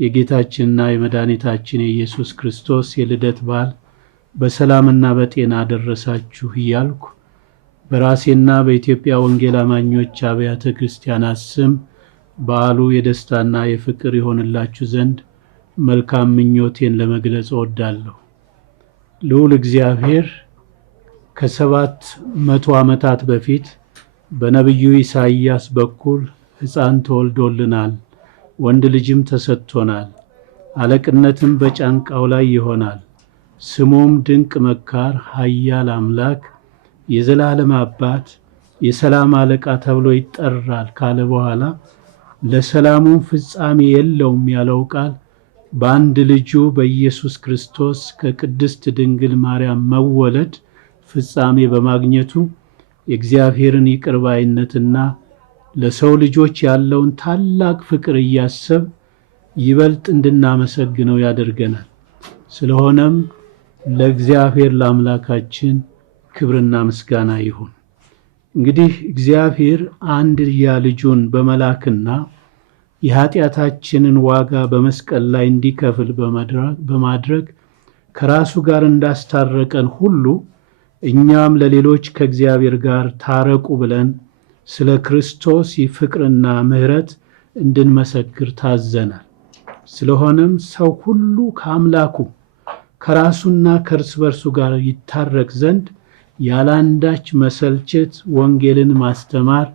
የጌታችንና የመድኃኒታችን የኢየሱስ ክርስቶስ የልደት በዓል በሰላምና በጤና አደረሳችሁ እያልኩ በራሴና በኢትዮጵያ ወንጌል አማኞች አብያተ ክርስቲያናት ስም በዓሉ የደስታና የፍቅር ይሆንላችሁ ዘንድ መልካም ምኞቴን ለመግለጽ እወዳለሁ። ልዑል እግዚአብሔር ከ700 ዓመታት በፊት በነቢዩ ኢሳይያስ በኩል ሕፃን ተወልዶልናል፣ ወንድ ልጅም ተሰጥቶናል፣ አለቅነትም በጫንቃው ላይ ይሆናል፣ ስሙም ድንቅ መካር፣ ኃያል አምላክ፣ የዘላለም አባት፣ የሰላም አለቃ ተብሎ ይጠራል ካለ በኋላ ለሰላሙም ፍጻሜ የለውም ያለው ቃል በአንድ ልጁ በኢየሱስ ክርስቶስ ከቅድስት ድንግል ማርያም መወለድ ፍጻሜ በማግኘቱ የእግዚአብሔርን ይቅር ባይነትና ለሰው ልጆች ያለውን ታላቅ ፍቅር እያሰብ ይበልጥ እንድናመሰግነው ያደርገናል። ስለሆነም ለእግዚአብሔር ለአምላካችን ክብርና ምስጋና ይሁን። እንግዲህ እግዚአብሔር አንድያ ልጁን በመላክና የኃጢአታችንን ዋጋ በመስቀል ላይ እንዲከፍል በማድረግ ከራሱ ጋር እንዳስታረቀን ሁሉ እኛም ለሌሎች ከእግዚአብሔር ጋር ታረቁ ብለን ስለ ክርስቶስ ፍቅርና ምሕረት እንድንመሰክር ታዘናል። ስለሆነም ሰው ሁሉ ከአምላኩ ከራሱና ከእርስ በርሱ ጋር ይታረቅ ዘንድ ያላንዳች መሰልቸት ወንጌልን ማስተማር፣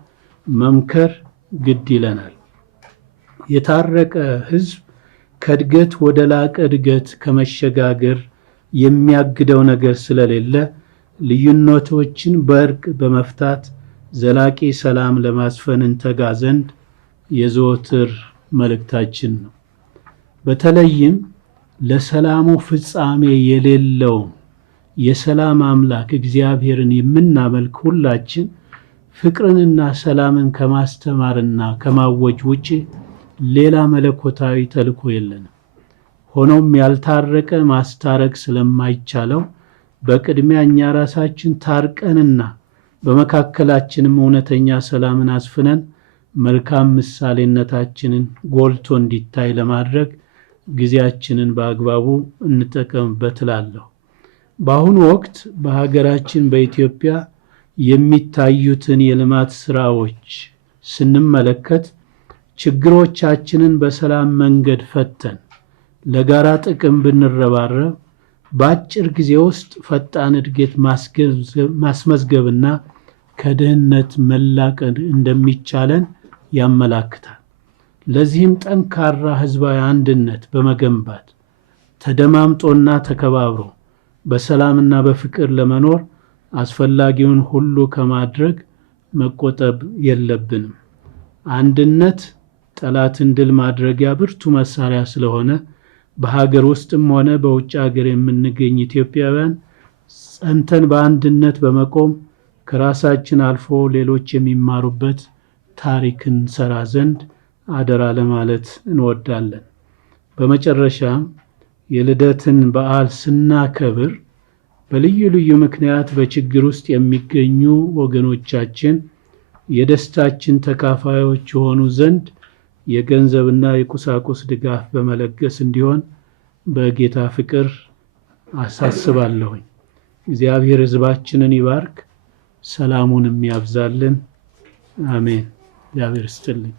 መምከር ግድ ይለናል። የታረቀ ሕዝብ ከእድገት ወደ ላቀ እድገት ከመሸጋገር የሚያግደው ነገር ስለሌለ ልዩነቶችን በእርቅ በመፍታት ዘላቂ ሰላም ለማስፈን እንተጋ ዘንድ የዘወትር መልእክታችን ነው። በተለይም ለሰላሙ ፍጻሜ የሌለው የሰላም አምላክ እግዚአብሔርን የምናመልክ ሁላችን ፍቅርንና ሰላምን ከማስተማርና ከማወጅ ውጪ ሌላ መለኮታዊ ተልእኮ የለንም። ሆኖም ያልታረቀ ማስታረቅ ስለማይቻለው በቅድሚያ እኛ ራሳችን ታርቀንና በመካከላችንም እውነተኛ ሰላምን አስፍነን መልካም ምሳሌነታችንን ጎልቶ እንዲታይ ለማድረግ ጊዜያችንን በአግባቡ እንጠቀምበት እላለሁ። በአሁኑ ወቅት በሀገራችን በኢትዮጵያ የሚታዩትን የልማት ስራዎች ስንመለከት ችግሮቻችንን በሰላም መንገድ ፈተን ለጋራ ጥቅም ብንረባረብ በአጭር ጊዜ ውስጥ ፈጣን እድገት ማስመዝገብና ከድህነት መላቀቅ እንደሚቻለን ያመላክታል። ለዚህም ጠንካራ ህዝባዊ አንድነት በመገንባት ተደማምጦና ተከባብሮ በሰላምና በፍቅር ለመኖር አስፈላጊውን ሁሉ ከማድረግ መቆጠብ የለብንም። አንድነት ጠላትን ድል ማድረጊያ ብርቱ መሳሪያ ስለሆነ በሀገር ውስጥም ሆነ በውጭ ሀገር የምንገኝ ኢትዮጵያውያን ጸንተን በአንድነት በመቆም ከራሳችን አልፎ ሌሎች የሚማሩበት ታሪክን ሰራ ዘንድ አደራ ለማለት እንወዳለን። በመጨረሻም የልደትን በዓል ስናከብር በልዩ ልዩ ምክንያት በችግር ውስጥ የሚገኙ ወገኖቻችን የደስታችን ተካፋዮች የሆኑ ዘንድ የገንዘብና የቁሳቁስ ድጋፍ በመለገስ እንዲሆን በጌታ ፍቅር አሳስባለሁኝ። እግዚአብሔር ሕዝባችንን ይባርክ፣ ሰላሙንም ያብዛልን። አሜን። እግዚአብሔር ይስጥልኝ።